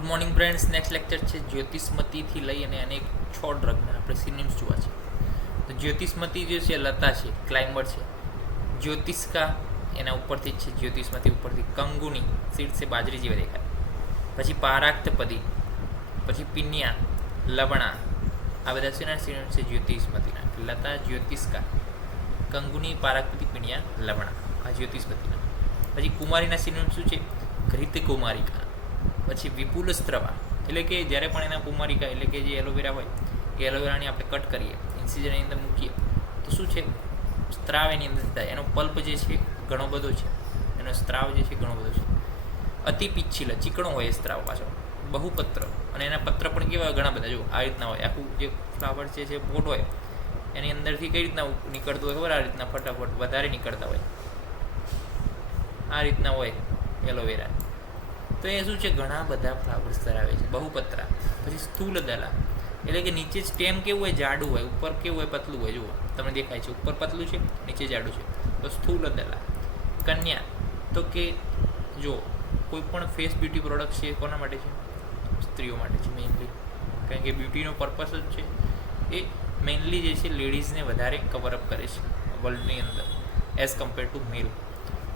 Good morning friends. Next lecture છે જ્યોતિષમતીથી લઈ અને અનેક 6 ડ્રગના આપણે સિનોનિમ્સ જોવા છે. તો જ્યોતિષમતી જે છે લતા છે, ક્લાઇમ્બર છે. જ્યોતિષ્કા એના ઉપરથી જ છે, જ્યોતિષમતી ઉપરથી. કંગુની સીડ છે, બાજરી જેવા દેખાય. પછી પારાક્તપદી, પછી પિન્યા, લવણા, આ બધા શેના સિનોનિમ્સ છે જ્યોતિષમતીના. લતા, જ્યોતિષ્કા, કંગુની, પારાક્તપદી, પિન્યા, લવણા, આ જ્યોતિષમતીના. પછી કુમારીના સિનોનિમ્સ શું છે? ઘૃત કુમારિકા. પછી વિપુલ સ્ત્રવા, એટલે કે જ્યારે પણ એના કુમારિકા એટલે કે જે એલોવેરા હોય એ એલોવેરાની આપણે કટ કરીએ, ઇન્સિઝરની અંદર મૂકીએ તો શું છે? સ્ત્રાવ એની અંદર થાય. એનો પલ્પ જે છે ઘણો બધો છે, એનો સ્ત્રાવ જે છે ઘણો બધો છે. અતિ પિચ્છીલ, ચીકણો હોય એ સ્ત્રાવ પાછો. બહુપત્ર, અને એના પત્ર પણ કેવા ઘણા બધા, જો આ રીતના હોય. આખું જે ફ્લાવર છે પોટ હોય એની અંદરથી કઈ રીતના નીકળતું હોય ખબર? આ રીતના ફટાફટ વધારે નીકળતા હોય, આ રીતના હોય એલોવેરા. તો એ શું છે? ઘણા બધા ફ્લાવર્સ ધરાવે છે. બહુપત્રા. પછી સ્થૂલ દલા, એટલે કે નીચે સ્ટેમ કેવું હોય? જાડું હોય. ઉપર કેવું હોય? પતલું હોય. જુઓ તમને દેખાય છે, ઉપર પતલું છે, નીચે જાડું છે. તો સ્થૂલ દલા. કન્યા, તો કે જો કોઈ પણ ફેસ બ્યુટી પ્રોડક્ટ છે કોના માટે છે? સ્ત્રીઓ માટે છે મેઇનલી, કારણ કે બ્યુટીનો પર્પસ જ છે એ મેઇનલી જે છે લેડીઝને વધારે કવરઅપ કરે છે વર્લ્ડની અંદર એઝ કમ્પેર ટુ મેલ.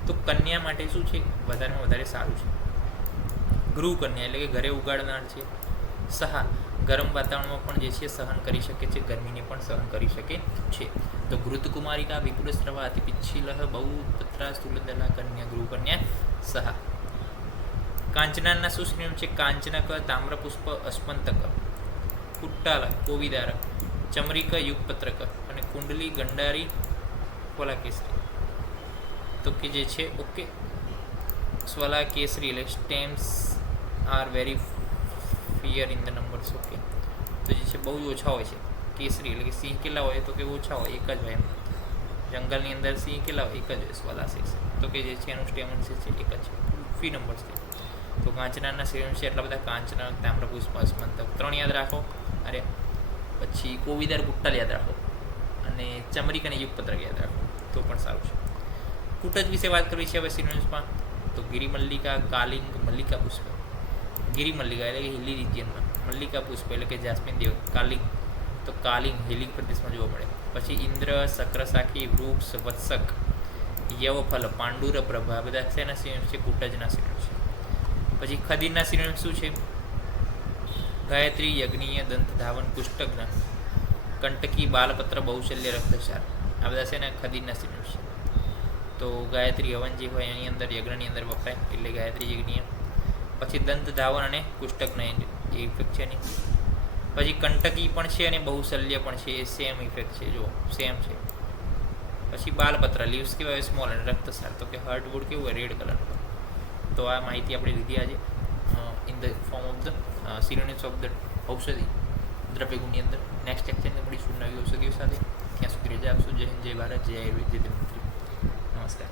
તો કન્યા માટે શું છે? વધારેમાં વધારે સારું છે. ગૃહ કન્યા, એટલે કે ઘરે ઉગાડનાર છે. સહા, ગરમ વાતાવરણમાં પણ જે છે સહન કરી શકે છે, ગરમીને પણ સહન કરી શકે છે. તો ઘૃત કુમારિકા, વિપુલ સ્ત્રવા, અતિ પિચ્છિલ, બહુપત્રા, સ્થૂલદલા, કન્યા, ગૃહ કન્યા, સહા. કાંચનાના શું સિનોનિમ છે? કાંચનક, તામ્રપુષ્પ, અસ્પંતક, કુટ્ટાલ, કોવિદાર, ચમરીક, યુગપત્રક, અને કુંડલી, ગંડારી, સ્વલાકેસરી. તો કે જે છે ઓકે, સ્વલાકેસરી એટલે stems are very fear in the numbers. Okay, તો જે છે બહુ ઓછા હોય છે. કેસરી એટલે કે સિંહ કેટલા હોય? તો કે ઓછા હોય, એક જ હોય. એમ જંગલની અંદર સિંહ કેટલા હોય? એક જ હોય. સ્વલાકેસરી તો કે જે છે એનું સ્ટેમન્સ છે એક જ છે, ફી નંબર્સ છે. તો કાંચનાના સિનોનિમ્સ છે એટલા બધા: કાંચના, તામ્રપુષ્પ, અસ્પંતક. 3 યાદ રાખો. અરે પછી કોવિદાર, કુટ્ટાલ યાદ રાખો, અને ચમરીક અને યુગપત્રક યાદ રાખો તો પણ સારું છે. કુટજ વિશે વાત કરવી છે હવે સિનોનિમ્સમાં. તો ગિરિમલ્લિકા, કાલિંગ, મલ્લિકા પુષ્પ. ગિરિમલ્લિકા એટલે કે હિલી રિજિયનમાં, મલ્લિકા પુષ્પ એટલે કે જાસ્મિન દેવ, કાલિંગ તો કાલિંગ હિલી પ્રદેશમાં જોવા મળે. પછી ઇન્દ્ર, શક્રસાખી, વૃક્ષ, વત્સક, યવફલ, પાંડુર, પ્રભા, બધા શેના સિનોનિમ્સ છે? કુટજના સિનોનિમ્સ છે. પછી ખદીરના સિનોનિમ્સ શું છે? ગાયત્રી, યજ્ઞીય, દંત ધાવન, કુષ્ઠગ્ન, કંટકી, બાલપત્ર, બહુશલ્ય, રક્તસાર. આ બધા છે ને ખદીરના સિનોનિમ્સ છે. તો ગાયત્રી હવન જે હોય એની અંદર, યજ્ઞની અંદર વપરાય એટલે ગાયત્રી યજ્ઞીય. પછી દંત ધાવન અને કુષ્ઠગ્ન એ ઇફેક્ટ છે નહીં. પછી કંટકી પણ છે અને બહુશલ્ય પણ છે, એ સેમ ઇફેક્ટ છે, જો સેમ છે. પછી બાલપત્ર, લીવ્સ કેવા હોય? સ્મોલ. અને રક્તસાર તો કે હાર્ટવુડ કેવું હોય? રેડ કલરનું. તો આ માહિતી આપણે લીધી આજે in the form of the synonyms of the ઔષધિ દ્રવ્યગુણની અંદર. નેક્સ્ટ લેક્ચરની મળીશું નવી ઔષધિઓ સાથે. ત્યાં સુધી રજા આપશું. જય હિન્દ, જય ભારત, જય આયુર્વેદ, જય ધન્વંતરી. નમસ્કાર.